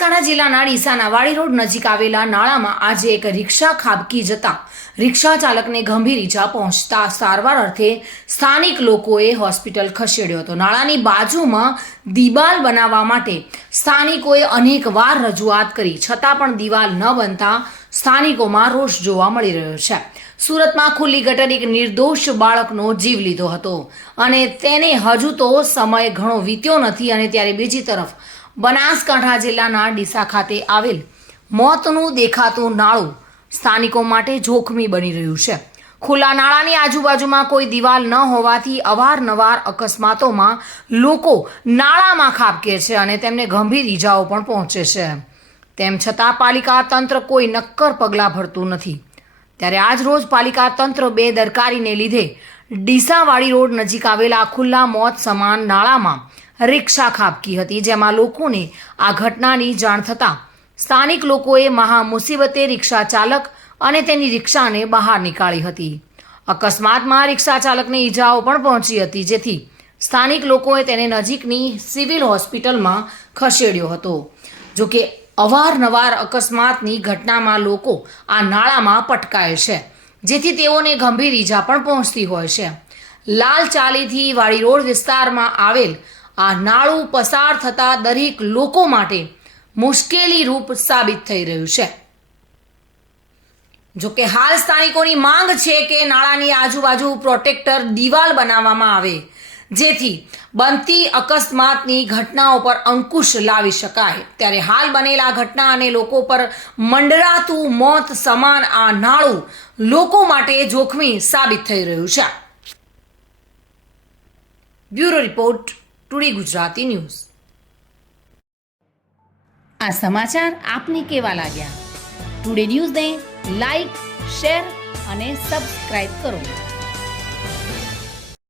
બનાસકાંઠા જિલ્લાના ડીસાના વાડી રોડ નજીક આવેલા નાળામાં આજે એક રિક્ષા ખાબકી જતા રિક્ષા ચાલકને ગંભીર ઈજા પહોંચતા સારવાર અર્થે સ્થાનિક લોકોએ હોસ્પિટલ ખસેડ્યો હતો। નાળાની બાજુમાં દિવાલ બનાવવા માટે સ્થાનિકોએ અનેકવાર રજૂઆત કરી છતાં પણ દિવાલ ન બનતા સ્થાનિકોમાં રોષ જોવા મળી રહ્યો છે। સુરતમાં ખુલ્લી ગટર એક નિર્દોષ બાળકનો જીવ લીધો હતો અને તેને હજુ તો સમય ઘણો વીત્યો નથી અને ત્યારે બીજી તરફ બનાસકાંઠા જિલ્લાના ડીસા ખાતે આવેલ મોતનું દેખાતું નાળું સ્થાનિકો માટે જોખમી બની રહ્યું છે। ખુલ્લા નાળાની આજુબાજુમાં કોઈ દિવાલ ન હોવાથી અવારનવાર અકસ્માતોમાં લોકો નાળામાં ખાબકે છે અને તેમને ગંભીર ઈજાઓ પણ પહોંચે છે। તેમ છતાં પાલિકા તંત્ર કોઈ નક્કર પગલાં ભરતું નથી। ત્યારે આજ રોજ પાલિકા તંત્ર બેદરકારીને લીધે ડીસાવાડી રોડ નજીક આવેલા ખુલ્લા મોત સમાન નાળામાં રિક્ષા ખાબકી હતી, જેમાં લોકોને આ ઘટનાની જાણ થતાં સ્થાનિક લોકોએ મહા મુસીબતે રિક્ષા ચાલક અને તેની રિક્ષાને બહાર નીકાળી હતી। અકસ્માતમાં રિક્ષા ચાલકને ઈજાઓ પણ પહોંચી હતી, જેથી સ્થાનિક લોકોએ તેને નજીકની સિવિલ હોસ્પિટલમાં ખસેડ્યો હતો। જોકે અવારનવાર અકસ્માતની ઘટનામાં લોકો આ નાળામાં પટકાય છે, જેથી તેઓને ગંભીર ઈજા પણ પહોંચતી હોય છે। લાલ ચાલીથી વાડી રોડ વિસ્તારમાં આવેલ આ નાળું પસાર થતા દરેક લોકો માટે મુશ્કેલી રૂપ સાબિત થઈ રહ્યું છે। જોકે હાલ સ્થાનિકોની માંગ છે કે નાળાની આજુબાજુ પ્રોટેક્ટર દિવાલ બનાવવામાં આવે, જેથી બનતી અકસ્માતની ઘટનાઓ પર અંકુશ લાવી શકાય। ત્યારે હાલ બનેલા ઘટના અને લોકો પર મંડરાતું મોત સમાન આ નાળું લોકો માટે જોખમી સાબિત થઈ રહ્યું છે। Bureau report, today Gujarati news. આ સમાચાર આપને કેવા લાગ્યા? ટુડે ન્યૂઝને લાઈક, શેર અને સબસ્ક્રાઇબ કરો।